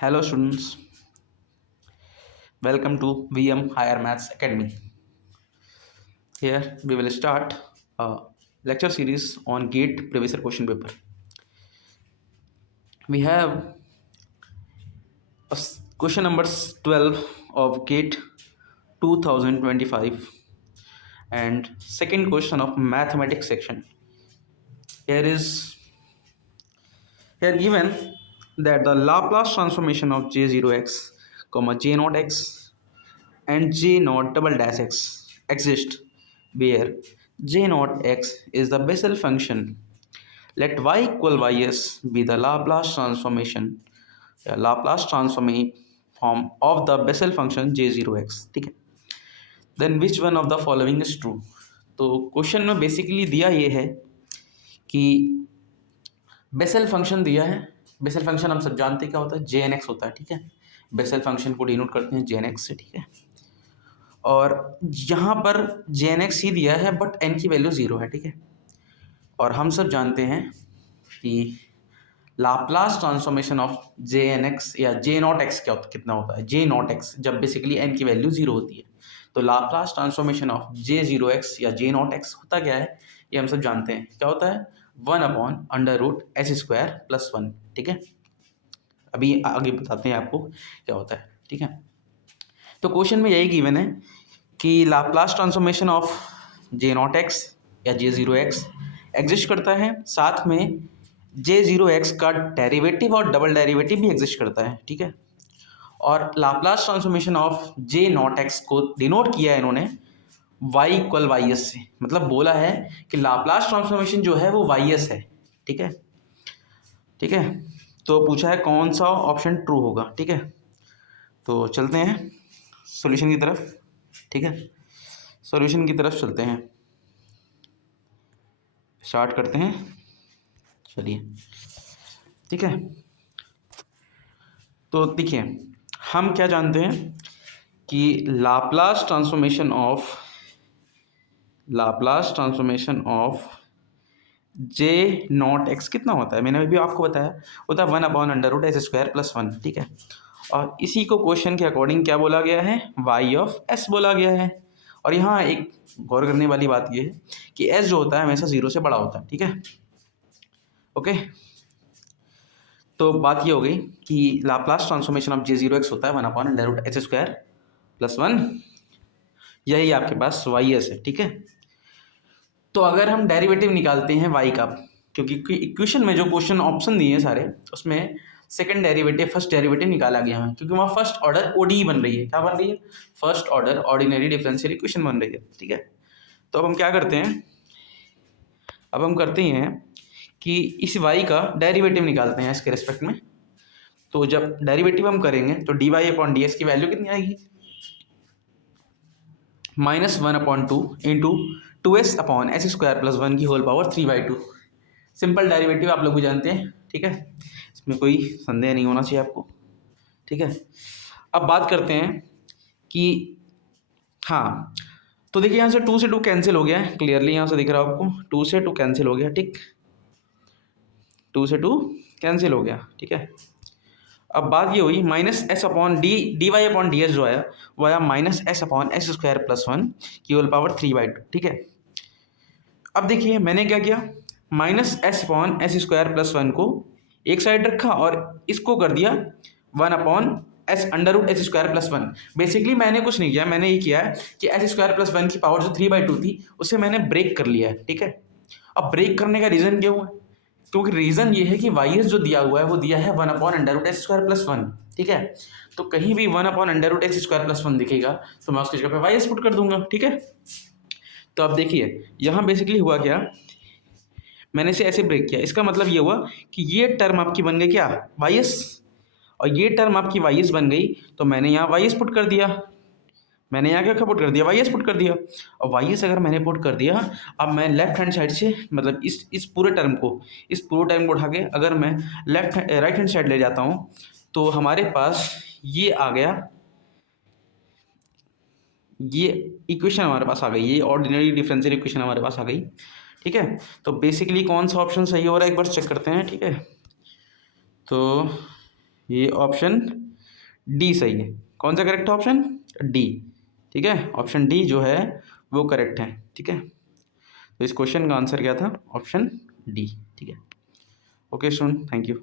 Hello students, welcome to VM Higher Maths Academy. Here we will start a lecture series on GATE previous year question paper. We have question number 12 of GATE 2025 and second question of mathematics section. Here is here given that the Laplace transformation of J0x, J0x and J0 double dash x exist where J0 x is the Bessel function. Let y equal ys be the Laplace transform form of the Bessel function J0x. ठीक है, then which one of the following is true. तो question में basically दिया ये है कि Bessel function दिया है. बेसल फंक्शन हम सब जानते हैं क्या होता है, जे एन एक्स होता है. ठीक है, बेसल फंक्शन को डिनोट करते हैं जे एन एक्स से. ठीक है, और यहाँ पर जे एन एक्स ही दिया है बट एन की वैल्यू 0 है. ठीक है, और हम सब जानते हैं कि Laplace transformation of J N X या जे नॉट एक्स कितना होता है, जे नॉट एक्स जब बेसिकली एन की वैल्यू 0 होती है. तो लाप्लास ट्रांसफॉर्मेशन ऑफ J0x या जे नॉट एक्स होता क्या है, ये हम सब जानते हैं. क्या होता है, 1/√s² + 1. ठीक है, अभी आगे बताते हैं आपको क्या होता है. ठीक है, तो क्वेश्चन में यही गिवन है कि लाप्लास ट्रांसफॉर्मेशन ऑफ J0x या J0x एग्जिस्ट करता है, साथ में J0x का डेरिवेटिव और डबल डेरिवेटिव भी एग्जिस्ट करता है. ठीक है, और लाप्लास ट्रांसफॉर्मेशन ऑफ J0x को डिनोट किया है इन्होंने y इक्वल वाई एस से. मतलब बोला है कि लाप्लास ट्रांसफॉर्मेशन जो है वो वाई एस है. ठीक है, ठीक है, तो पूछा है कौन सा ऑप्शन ट्रू होगा. ठीक है, तो चलते हैं सॉल्यूशन की तरफ. ठीक है, सॉल्यूशन की तरफ चलते हैं, स्टार्ट करते हैं. चलिए, ठीक है, तो देखिए हम क्या जानते हैं कि लाप्लास ट्रांसफॉर्मेशन ऑफ J0x कितना होता है, मैंने अभी आपको बताया, होता है 1/√s² + 1. ठीक है, और इसी को क्वेश्चन के अकॉर्डिंग क्या बोला गया है, y ऑफ s बोला गया है. और यहाँ एक गौर करने वाली बात ये है कि s जो होता है हमेशा 0 से बड़ा होता है. ठीक है, ओके, तो बात ये हो गई कि लाप्लास ट्रांसफॉर्मेशन ऑफ J0x होता है 1/√s² + 1. यही आपके पास वाई एस है. ठीक है, तो अगर हम डेरिवेटिव निकालते हैं y का, क्योंकि इक्वेशन में जो क्वेश्चन ऑप्शन दिए हैं सारे उसमें सेकंड डेरिवेटिव फर्स्ट डेरिवेटिव निकाला गया है, क्योंकि वहाँ फर्स्ट ऑर्डर ओडी बन रही है. क्या बन रही है, first order ordinary differential equation बन रही है. ठीक है, तो अब हम क्या करते हैं, अब हम करते हैं कि इस y का डेरिवेटिव निकालते हैं इसके रिस्पेक्ट में. तो जब डेरिवेटिव हम करेंगे तो dy/ds की वैल्यू कितनी आएगी, -1/2 × 2s/s² + 1 की होल पावर 3/2. सिंपल डेरिवेटिव आप लोग भी जानते हैं. ठीक है, इसमें कोई संदेह नहीं होना चाहिए आपको. ठीक है, अब बात करते हैं कि हाँ, तो देखिए यहाँ से 2 से 2 कैंसिल हो गया है, क्लियरली यहाँ से दिख रहा है आपको, 2 से 2 कैंसिल हो गया. ठीक, 2 से 2 कैंसिल हो गया. ठीक है, अब बात ये हुई -s/dy/ds जो है वो आया -s/s² + 1 की होल पावर 3/2. ठीक है, अब देखिए मैंने क्या किया, -s/s² + 1 को एक साइड रखा और इसको कर दिया 1/s√s² + 1. बेसिकली मैंने कुछ नहीं किया, मैंने ये किया है कि s² + 1 की पावर जो 3/2 थी उसे मैंने ब्रेक कर लिया है. ठीक है, अब ब्रेक करने का रीज़न क्या हुआ, क्योंकि रीज़न ये है कि वाई एस जो दिया हुआ है वो दिया है 1/√s² + 1. ठीक है, तो कहीं भी 1/√s² + 1 दिखेगा तो मैं उसकी जगह पे वाई एस पुट कर दूंगा. ठीक है, तो अब देखिए यहाँ बेसिकली हुआ क्या, मैंने इसे ऐसे ब्रेक किया, इसका मतलब ये हुआ कि ये टर्म आपकी बन गई क्या, वाई एस, और ये टर्म आपकी वाई एस बन गई, तो मैंने यहाँ वाई एस पुट कर दिया, मैंने यहाँ क्या पुट कर दिया, वाई एस पुट कर दिया. और वाई एस अगर मैंने पुट कर दिया, अब मैं लेफ्ट हैंड साइड से मतलब इस पूरे टर्म को उठा के अगर मैं राइट हैंड साइड ले जाता हूँ तो हमारे पास ये आ गया, ये इक्वेशन हमारे पास आ गई, ये ऑर्डिनरी डिफरेंशियल इक्वेशन हमारे पास आ गई. ठीक है, तो बेसिकली कौन सा ऑप्शन सही हो रहा है एक बार चेक करते हैं. ठीक है, तो ये ऑप्शन डी सही है। कौन सा करेक्ट है ऑप्शन डी, ठीक है, ऑप्शन डी जो है वो करेक्ट है, ठीक है। तो इस क्वेश्चन का आंसर क्या था, ऑप्शन डी, ठीक है। Okay student, thank you.